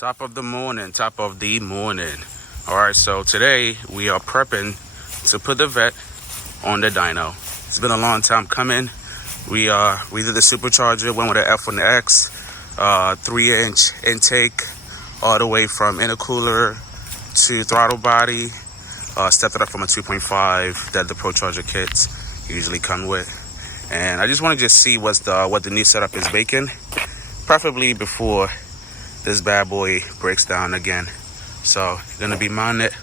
Top of the morning, top of the morning. All right, so today we are prepping to put the vet on the dyno. It's been a long time coming. We did the supercharger, went with an F1X, 3-inch intake, all the way from intercooler to throttle body. Stepped it up from a 2.5 that the ProCharged kits usually come with. And I just want to see what the new setup is baking, preferably before this bad boy breaks down again. So gonna be mounting it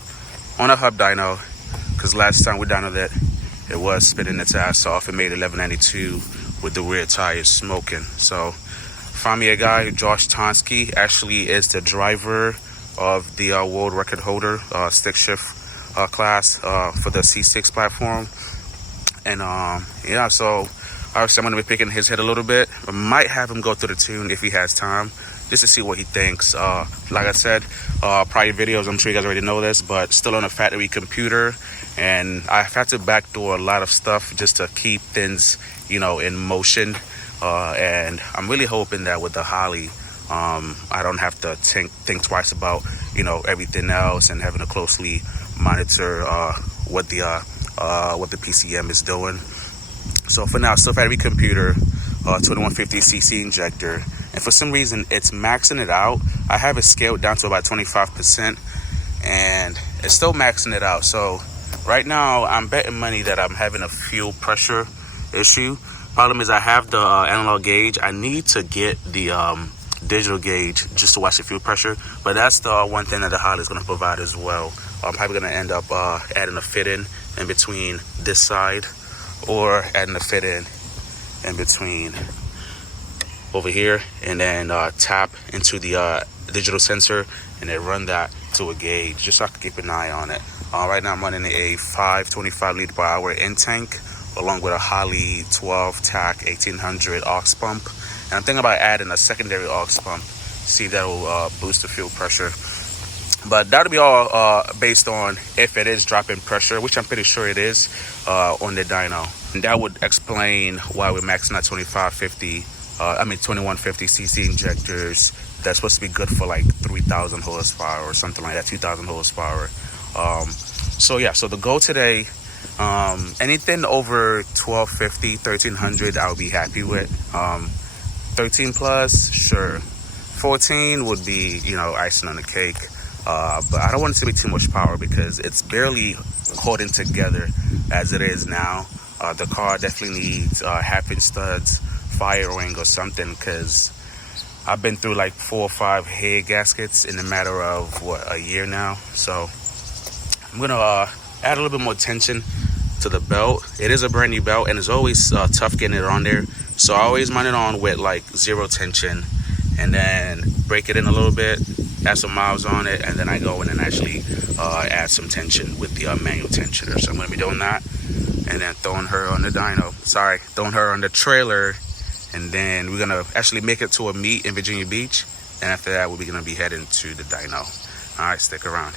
on a hub dyno, because last time we dynoed it was spitting its ass off. It made 1192 with the rear tires smoking. So find me a guy, Josh Tonsky, actually is the driver of the world record holder stick shift class for the C6 platform. And yeah, so obviously I'm gonna be picking his head a little bit. I might have him go through the tune if he has time, just to see what he thinks. Like I said, prior videos, I'm sure you guys already know this, but still on a factory computer, and I've had to backdoor a lot of stuff just to keep things, in motion. And I'm really hoping that with the Holly, I don't have to think twice about, everything else and having to closely monitor what the PCM is doing. So for now, still factory computer, 2150cc injector. And for some reason, it's maxing it out. I have it scaled down to about 25%, and it's still maxing it out. So right now, I'm betting money that I'm having a fuel pressure issue. Problem is, I have the analog gauge. I need to get the digital gauge just to watch the fuel pressure. But that's the one thing that the Holly is going to provide as well. I'm probably going to end up adding a fit-in between this side, or adding a fit-in between over here, and then tap into the digital sensor and then run that to a gauge, just so I can keep an eye on it. Right now I'm running a 525 liter per hour in tank, along with a Holly 12 TAC 1800 aux pump, and I'm thinking about adding a secondary aux pump, see if that will boost the fuel pressure. But that'll be all based on if it is dropping pressure, which I'm pretty sure it is on the dyno. And that would explain why we're maxing out 2150cc injectors. That's supposed to be good for like 3,000 horsepower or something like that, 2,000 horsepower. So yeah, so the goal today, anything over 1250, 1300, I'll be happy with. 13 plus, sure. 14 would be, icing on the cake. But I don't want it to be too much power, because it's barely holding together as it is now. The car definitely needs half-inch studs, fire ring or something, because I've been through like 4 or 5 head gaskets in a matter of a year now. So I'm gonna add a little bit more tension to the belt. It is a brand new belt, and it's always tough getting it on there. So I always mount it on with like 0 tension, and then break it in a little bit, add some miles on it, and then I go in and actually add some tension with the manual tensioner. So I'm going to be doing that, and then throwing her on the dyno. Throwing her on the trailer, and then we're going to actually make it to a meet in Virginia Beach, and after that, we're going to be heading to the dyno. All right, stick around.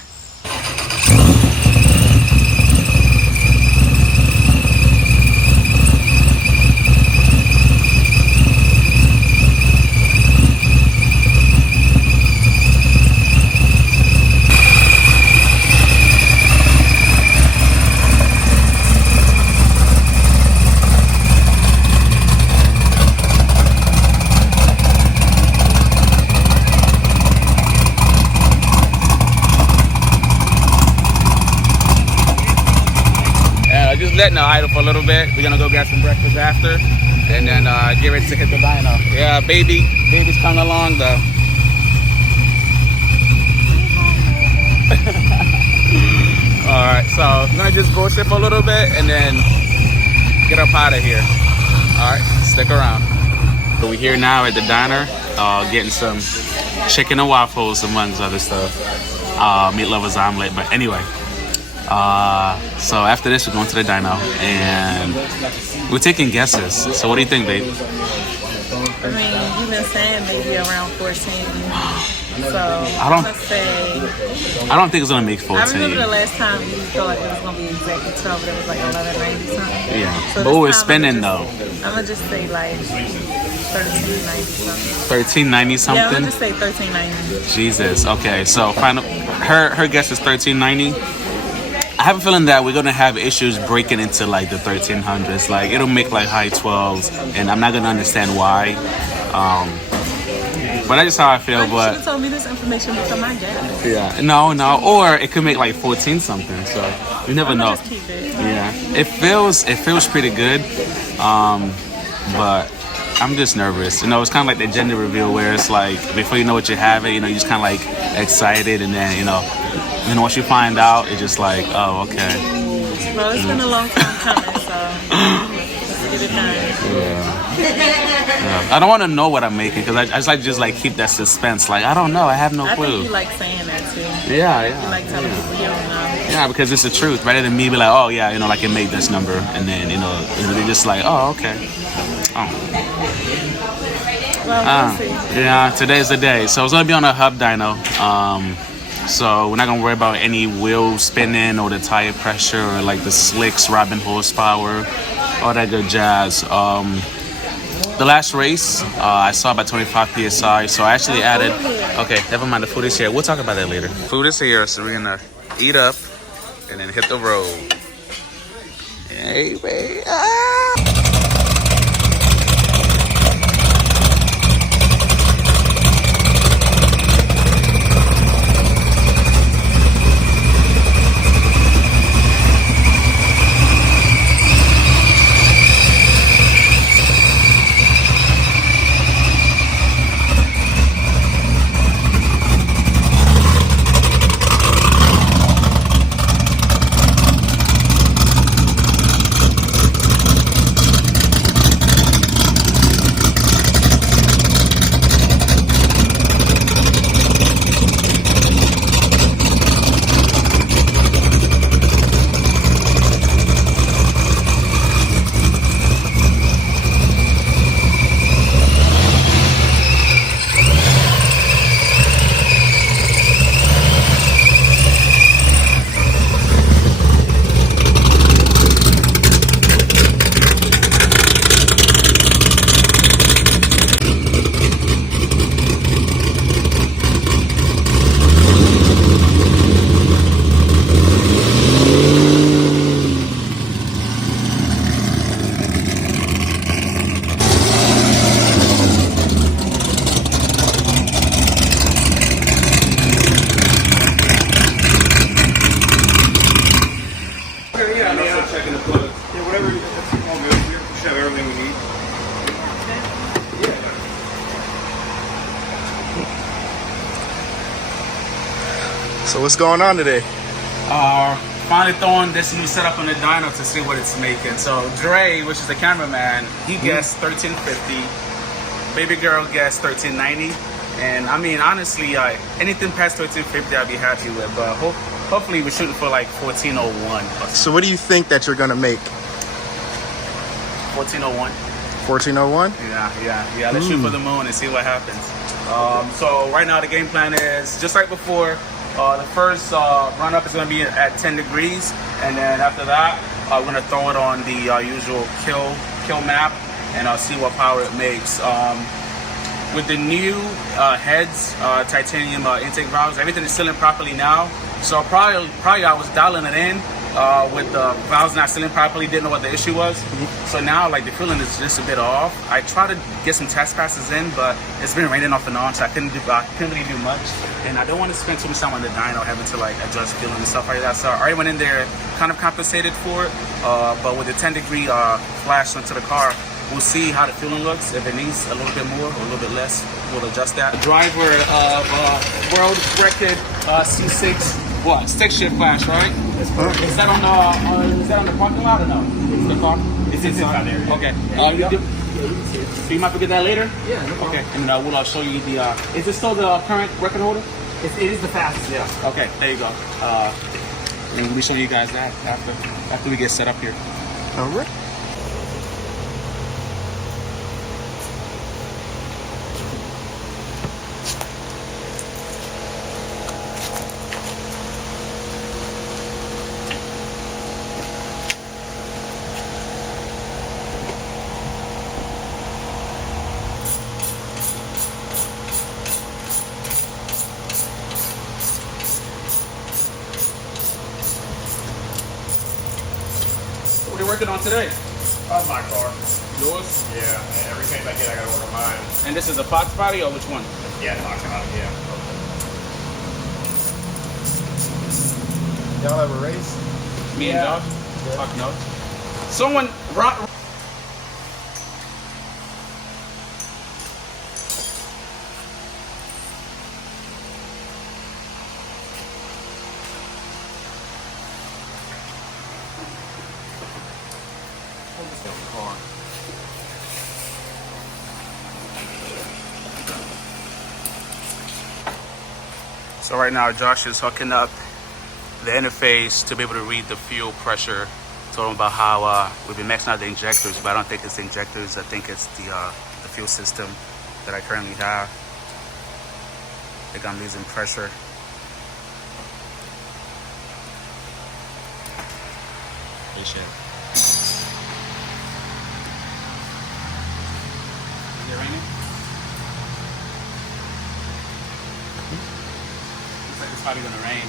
Just letting it idle for a little bit. We're gonna go get some breakfast after, and then get ready to hit the dyno. Yeah, baby's coming along though. All right, so I'm gonna just bullshit for a little bit and then get up out of here. All right, stick around. So we're here now at the diner, getting some chicken and waffles amongst other stuff. Meat lovers omelet, but anyway. So after this, we're going to the dyno, and we're taking guesses. So what do you think, babe? I mean, you've been saying maybe around 14. So I'm gonna say, I don't think it's gonna make 14. I remember the last time you thought it was gonna be exactly 12, but it was like 11.90 something. Yeah, so but we're spinning though. I'm gonna just say like 1390 something. 1390 something. Yeah, let's just say 1390. Jesus. Okay, so final. Her guess is 1390. I have a feeling that we're gonna have issues breaking into like the 1300s. Like it'll make like high 12s, and I'm not gonna understand why. But that's just how I feel. You should But have told me this information before my guess. yeah, no, or it could make like 14 something. So you never know. Just keep it. Yeah, it feels pretty good. But I'm just nervous. You know, it's kind of like the gender reveal where it's like before you know what you have it, you know, you're just kind of like excited, and then then once you find out, it's just like, oh, okay. Well, it's been a long time coming, so let's get it done. Yeah. I don't want to know what I'm making because I just like keep that suspense. Like I don't know, I have no I clue. think you like saying that too. Yeah. You like telling people you don't know. Yeah, because it's the truth. Rather than me be like, oh yeah, like it made this number, and then they're just like, oh okay. Oh. Well, we'll see. Yeah, today's the day. So it's gonna be on a hub dyno. So we're not gonna worry about any wheel spinning or the tire pressure or like the slicks robbing horsepower, all that good jazz. The last race, I saw about 25 psi. So I actually added. Okay, never mind. The food is here. We'll talk about that later. Food is here, so we're gonna eat up and then hit the road. Hey, baby. So what's going on today? Finally throwing this new setup on the dyno to see what it's making. So Dre, which is the cameraman, he guessed 1350. Baby girl guessed 1390. And I mean, honestly, anything past 1350 I'd be happy with. But hopefully we're shooting for like 1401. So what do you think that you're gonna make? 1401. 1401? Yeah. Let's shoot for the moon and see what happens. So right now the game plan is just like before. The first run up is going to be at 10 degrees, and then after that, we're going to throw it on the usual kill map and see what power it makes. With the new heads, titanium intake valves, everything is sealing properly now. So probably I was dialing it in with the valves not sealing properly, didn't know what the issue was. So now like the cooling is just a bit off. I tried to get some test passes in, but it's been raining off and on, so I couldn't really do much. And I don't want to spend too much time on the dyno having to like adjust cooling and stuff like that. So I already went in there, kind of compensated for it. But with the 10-degree flash onto the car, we'll see how the fueling looks. If it needs a little bit more or a little bit less, we'll adjust that. Driver of world record C6. What? Stick shift flash, right? Is that on the parking lot or no? It's the car? It's inside there. Yeah. Okay. So you might forget that later? Yeah, no problem. Okay. And we'll show you the. Is it still the current record holder? It is the fastest, yeah. Okay, there you go. And we'll be showing you guys that after we get set up here. All right. working on today? That's my car. Yours? Yeah, and every change I get, I gotta order mine. And this is a Fox body or which one? Yeah, Fox body, yeah. Y'all ever race? Me and Yeah. Josh? Fuck no. Someone rock. Car. So right now Josh is hooking up the interface to be able to read the fuel pressure. Told him about how we've been maxing out the injectors, but I don't think it's the injectors. I think it's the fuel system that I currently have. I think I'm losing pressure. Patient. Is it raining? Looks like it's probably gonna rain.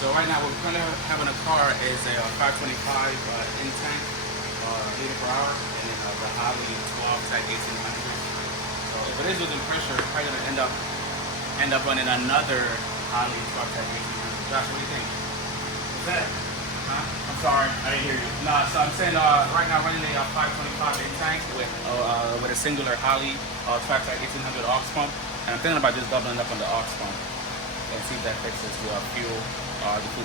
So right now what we're currently having a car is a 525 in-tank liter per hour, and then the Holly 12 type 1800. So if it is losing pressure, it's probably gonna end up running another Holly 12 type 1800. Josh, what do you think? What's that? Huh? I'm sorry, I didn't hear you. No, so I'm saying right now running a 525 in-tank with a singular Holly track type 1800 aux pump, and I'm thinking about just doubling up on the aux pump and see if that fixes the fuel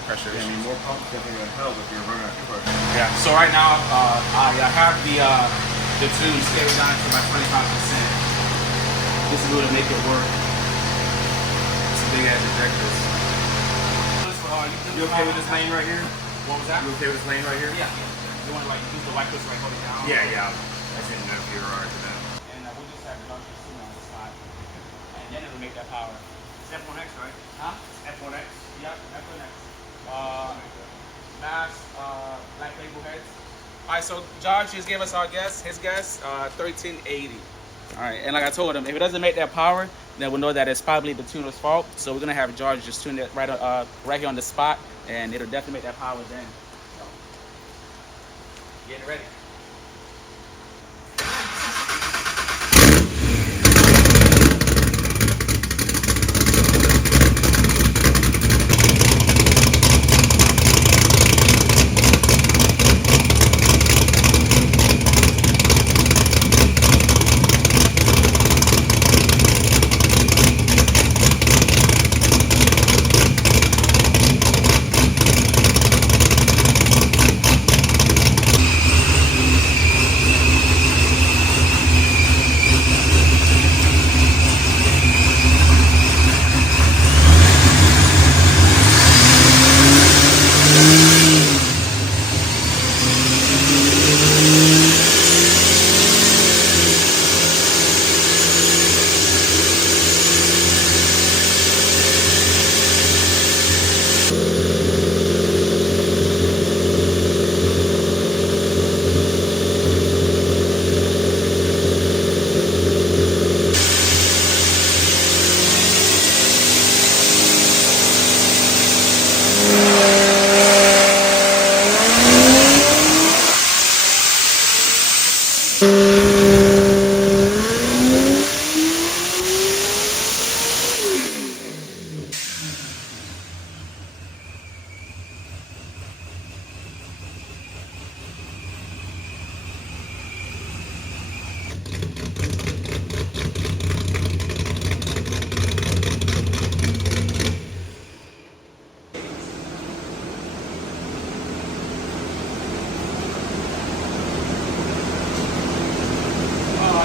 pressure Yeah, I issue. mean, more pumps definitely gonna help if you're running out of pressure. Yeah. So right now, I have the tune scaled down to about 25%. This is going to make it work. It's a big ass injectors. You okay with this lane right here? What was that? You okay with this lane right here? Yeah. You want to like use the white twist right, hold it down? Yeah, yeah. I didn't know if you were alright with that. And we'll just have Josh just tune on the spot, and then it'll make that power. It's F1X, right? Huh? F1X. Yep. That's the next. Mass black label heads. All right, so Josh just gave us our guess. His guess, 1380. All right, and like I told him, if it doesn't make that power, then we'll know that it's probably the tuner's fault. So we're gonna have George just tune it right here on the spot, and it'll definitely make that power then. So, get ready.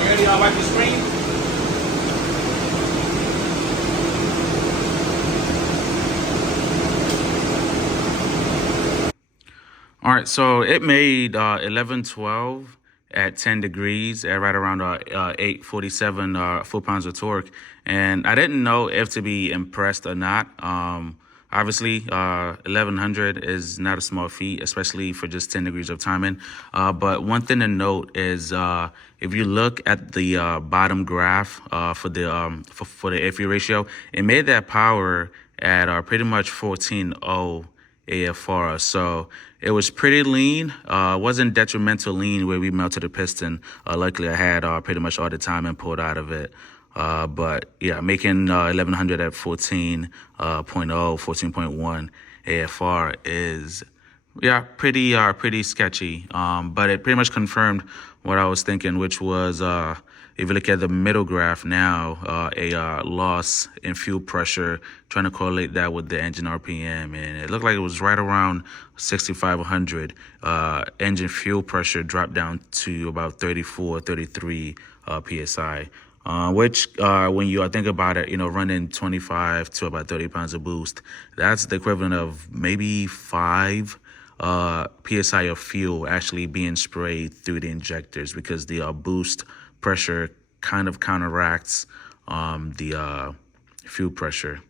You ready? I'll wipe the screen. All right, so it made 1112 at 10 degrees at right around 847 foot-pounds of torque. And I didn't know if to be impressed or not. Obviously, 1100 is not a small feat, especially for just 10 degrees of timing. But one thing to note is if you look at the bottom graph for the air fuel ratio, it made that power at pretty much 14.0. AFR. So it was pretty lean. Wasn't detrimental lean where we melted the piston. Luckily, I had pretty much all the time and pulled out of it. But yeah, making 1100 at 14.0, 14.1 AFR is pretty sketchy. But it pretty much confirmed what I was thinking, which was if you look at the middle graph now, a loss in fuel pressure, trying to correlate that with the engine RPM, and it looked like it was right around 6,500. Engine fuel pressure dropped down to about 34, 33 psi. Which, when you think about it, running 25 to about 30 pounds of boost, that's the equivalent of maybe 5 psi of fuel actually being sprayed through the injectors, because the boost pressure kind of counteracts the fuel pressure.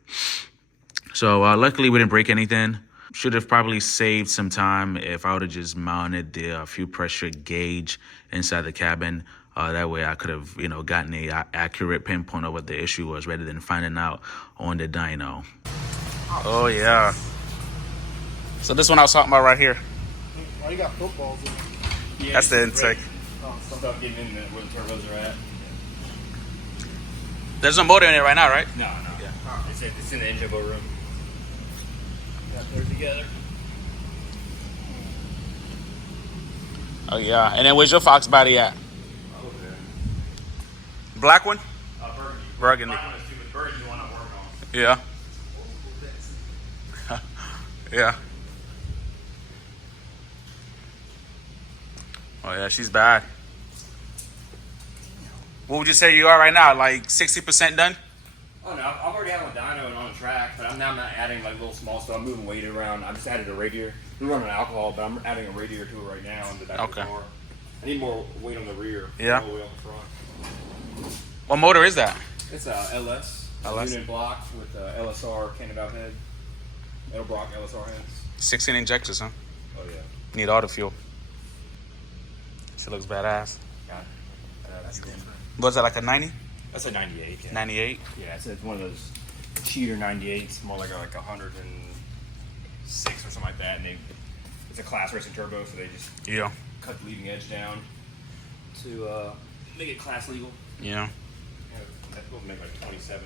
So luckily we didn't break anything. Should have probably saved some time if I would have just mounted the fuel pressure gauge inside the cabin. That way I could have, gotten a accurate pinpoint of what the issue was rather than finding out on the dyno. Oh yeah. So this one I was talking about right here. Why you got footballs in it? Yeah, That's the intake. Stuff getting in where the turbos are at. There's no motor in it right now, right? No. Yeah. It's in the engine room. Got those together. Oh yeah. And then where's your Fox body at? Over there. Black one? Burgundy. Burgundy. Burgundy's the one I'm working on. Yeah. Yeah. Oh yeah, she's bad. What would you say you are right now? Like 60% done? Oh no, I've already had on dyno and on the track, but I'm not adding like little small stuff. I'm moving weight around. I just added a radiator. We're running alcohol, but I'm adding a radiator to it right now on the back of the car. I need more weight on the rear. Yeah. All the way on the front. What motor is that? It's a LS. LS? Unit block with LSR canted out head. Edelbrock LSR heads. 16 injectors, huh? Oh yeah. Need all the fuel. She looks badass. Got it. That's good. Was that like a 90? That's a 98. Yeah. 98? Yeah, it's one of those cheater 98s, more like a 106 or something like that. And it's a class racing turbo, so they just cut the leading edge down to make it class legal. Yeah. That will make like 2000.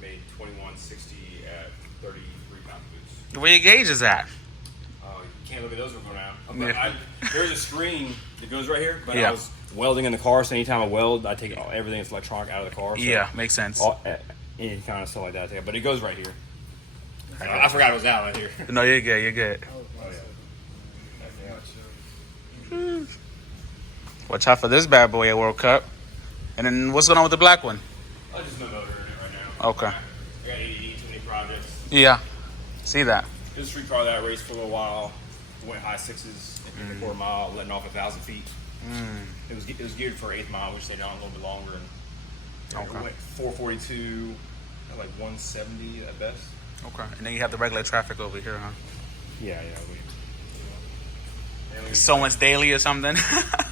Made 2160 at 33 pound boost. Where your gauge is at? You can't look at those going out. Yeah. There's a screen that goes right here, but Yeah. I was welding in the car, so anytime I weld, I take everything that's electronic out of the car. So Yeah, makes sense. any kind of stuff like that, I take it. But it goes right here. I forgot it was out right here. No, you're good. You're good. Oh, yeah. Watch out for this bad boy at World Cup. And then what's going on with the black one? I'll just no motor in it right now. Okay. I got ADD, too many projects. Yeah. See that. It was a street car that I raced for a little while. Went high sixes in the quarter mile, letting off 1,000 feet. It was geared for 8th mile, which stayed on a little bit longer. And it went 442, like 170 at best. Okay. And then you have the regular traffic over here, huh? Yeah. So much daily or something? Yeah. I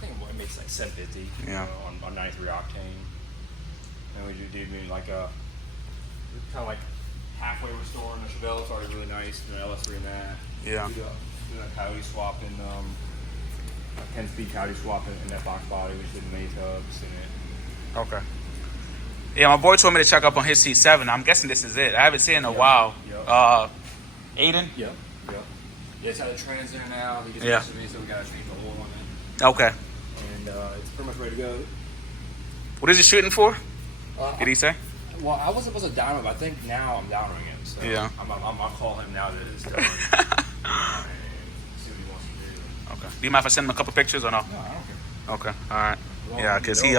think it makes like 750. Yeah. On 93 octane. And we did like a kind of like halfway restoring the Chevelle. It's already really nice. And the LS3 in that. Yeah. Did a coyote swap in a 10-speed coyote swap in that box body. We did many tubs in it. Okay. Yeah, my boy told me to check up on his C7. I'm guessing this is it. I haven't seen it in a while. Yep. Aiden? Yep. Yeah, it's had a trans in it now. He just messaged me, so we got to change the oil on it. Okay. And it's pretty much ready to go. What is he shooting for? Did he say? Well, I wasn't supposed to dyno, but I think now I'm downing him. So Yeah. I'll call him now that it's done. And see what he wants to do. Okay. Do you mind if I send him a couple pictures or no? No, I don't care. Okay. All right. Yeah, because he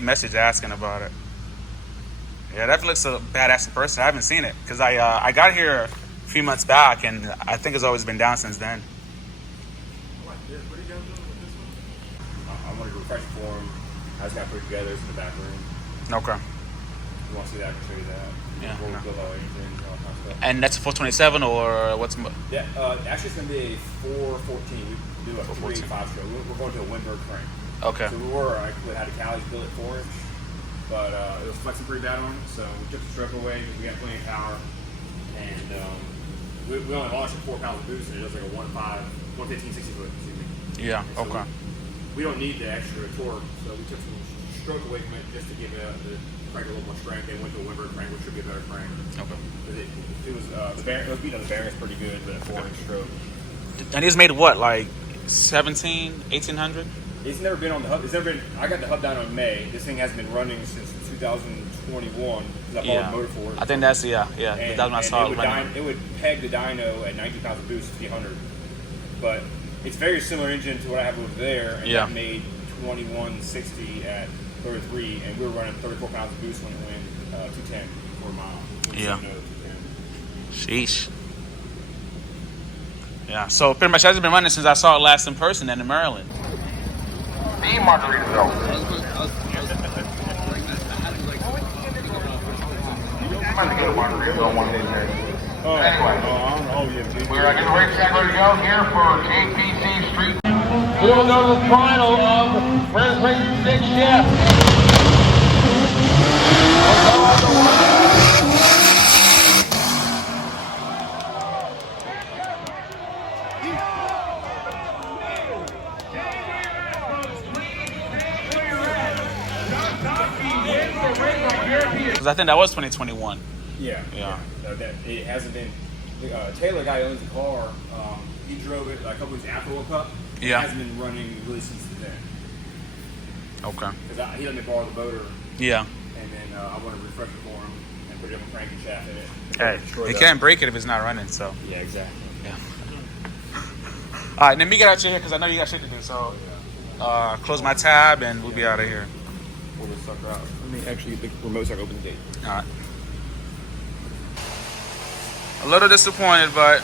messaged asking about it. Yeah, that looks a badass in person. I haven't seen it because I got here a few months back, and I think it's always been down since then. What are you guys doing with this one? I want to refresh form. I just got to put it together. It's in the back room. Okay. You want to see that? I can show you that. Yeah, We'll no. build all anything, all that kind of stuff. And that's a 427 or what's? Yeah, actually it's going to be a 414. We do a 385 stroke. We're going to a Windberg crank. Okay. So we had the Callie's build it 4-inch. but it was flexing pretty bad on him, so we took the stroke away because we got plenty of power, and we only launched at 4 pounds of boost, and it does like a 115, 60 foot. Excuse me. Yeah. So Okay. we don't need the extra torque, so we took some stroke away from it just to give the crank a little more strength, and went to a Wimber crank, which should be a better crank. Okay. It was the bearing, it was beating on the bearings pretty good, but a 4-inch stroke. And he's made what, like 1800? It's never been on the hub. It's never been. I got the hub down in May. This thing hasn't been running since 2021 because I bought a motor for it. I think that's yeah. And, That's when I saw it running. it would peg the dyno at 19 pounds of boost, 1500. But it's very similar engine to what I have over there, and that made 2160 at 33, and we were running 34 pounds of boost when it went 210 for a mile. Yeah. Sheesh. Yeah, so pretty much hasn't been running since I saw it last in person in Maryland. The Margaritaville. I'm going to get a Margaritaville one day, Jerry. Anyway, we're getting the racetrack ready to go here for JPC Street. We will go to the final of Friends Racing 6 Chef. Because I think that was 2021. Yeah. It hasn't been. Taylor, guy who owns the car, he drove it like a couple weeks after World Cup. Yeah. It hasn't been running really since then. Okay. Because he let me borrow the motor. Yeah. And then I want to refresh it for him and put a different cranking shaft in it. Hey, you can't break it if it's not running, so. Yeah, exactly. Yeah. All right, let me get out of here because I know you got shit to do. So, close my tab and we'll be out of here. Pull this sucker out. Let me actually get the remote so I can open the gate. All right. A little disappointed, but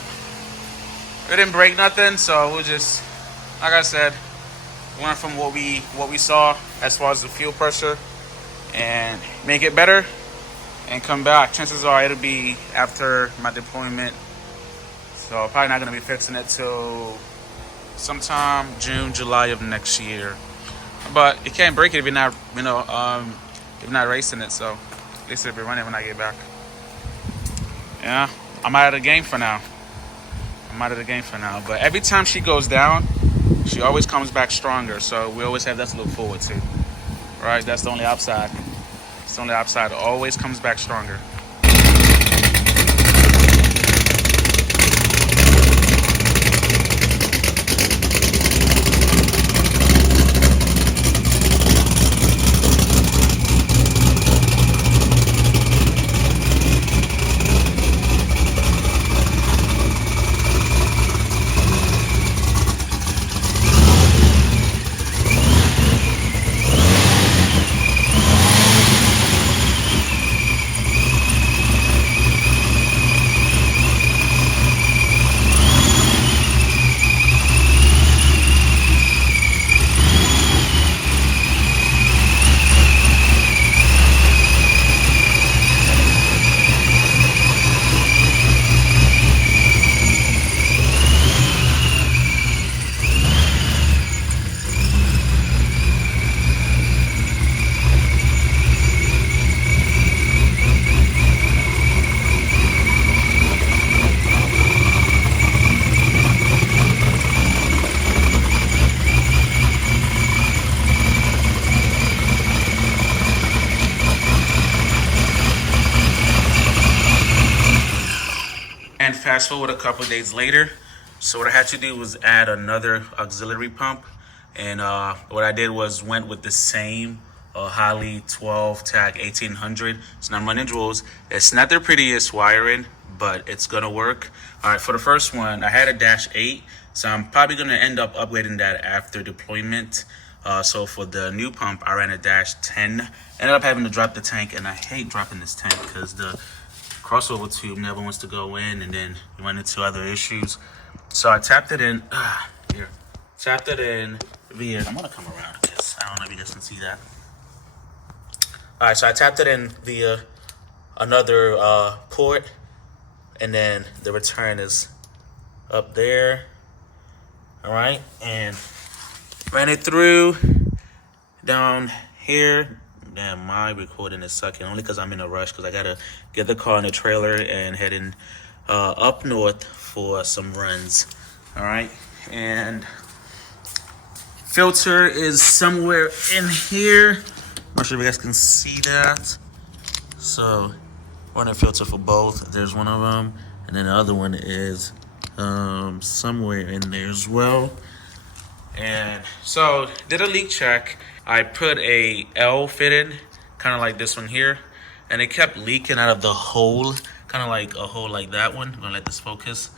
it didn't break nothing. So we'll just, like I said, learn from what we saw as far as the fuel pressure and make it better and come back. Chances are it'll be after my deployment. So probably not going to be fixing it till sometime June, July of next year. But you can't break it if you're not, if you're not racing it. So at least it'll be running when I get back. Yeah, I'm out of the game for now. But every time she goes down, she always comes back stronger. So we always have that to look forward to. Right? That's the only upside. It always comes back stronger. And fast forward a couple of days later, so what I had to do was add another auxiliary pump, and what I did was went with the same Holley 12 tag 1800. So now I'm running duals. It's not the prettiest wiring, but it's gonna work. All right, for the first one, I had a dash 8, so I'm probably gonna end up upgrading that after deployment. So for the new pump, I ran a dash 10. Ended up having to drop the tank, and I hate dropping this tank because the crossover tube never wants to go in, and then you run into other issues. So I tapped it in via, I'm gonna come around because I don't know if you guys can see that. All right, so I tapped it in via another port, and then the return is up there. All right, and ran it through down here, damn, my recording is sucking only because I'm in a rush because I gotta get the car in the trailer and heading up north for some runs. All right, and filter is somewhere in here. Not sure if you guys can see that. So running filter for both. There's one of them, and then the other one is somewhere in there as well. And so did a leak check. I put a L fit in, kind of like this one here, and it kept leaking out of the hole, kind of like a hole like that one. I'm gonna let this focus.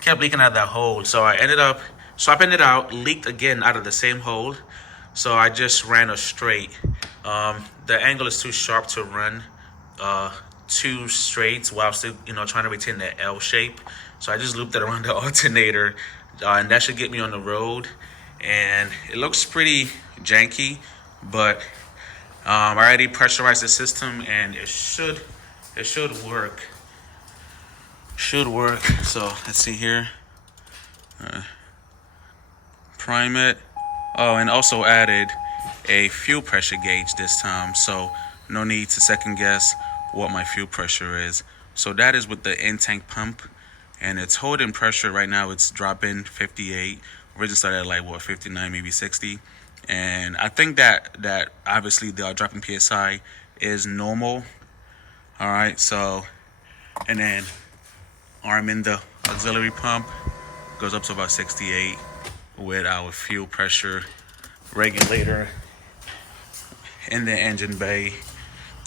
Kept leaking out of that hole, so I ended up swapping it out. Leaked again out of the same hole, so I just ran a straight. The angle is too sharp to run two straights while still, trying to retain that L shape. So I just looped it around the alternator, and that should get me on the road. And it looks pretty janky, but I already pressurized the system, and it should work. Should work. So let's see here. Prime it. Oh, and also added a fuel pressure gauge this time, so no need to second guess what my fuel pressure is. So that is with the in-tank pump, and it's holding pressure right now. It's dropping 58. Originally started at like 59, maybe 60, and I think that obviously the dropping PSI is normal. All right, so and then arming the auxiliary pump goes up to about 68 with our fuel pressure regulator in the engine bay.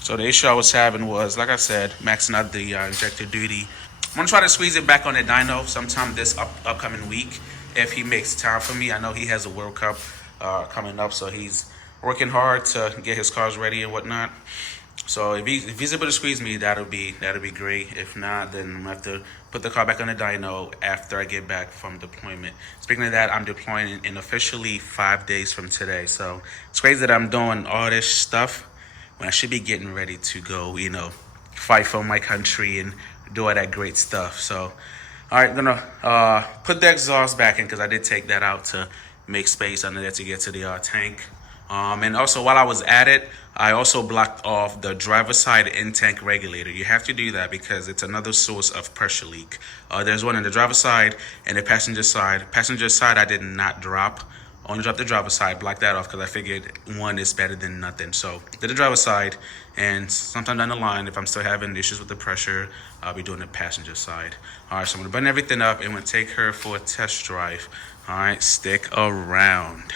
So the issue I was having was, like I said, maxing out the injector duty. I'm gonna try to squeeze it back on the dyno sometime this upcoming week if he makes time for me. I know he has a World Cup coming up, so he's working hard to get his cars ready and whatnot. So if he's able to squeeze me, that'll be great. If not, then I'm gonna have to put the car back on the dyno after I get back from deployment. Speaking of that, I'm deploying in officially 5 days from today. So it's crazy that I'm doing all this stuff when I should be getting ready to go, fight for my country and do all that great stuff. So, all right, I'm gonna put the exhaust back in because I did take that out to make space under there to get to the tank. And also, while I was at it, I also blocked off the driver's side in-tank regulator. You have to do that because it's another source of pressure leak. There's one in the driver's side and the passenger side. Passenger side, I did not drop. Only dropped the driver's side, blocked that off because I figured one is better than nothing. So did the driver's side, and sometime down the line, if I'm still having issues with the pressure, I'll be doing the passenger side. All right, so I'm gonna button everything up and we'll take her for a test drive. All right, stick around.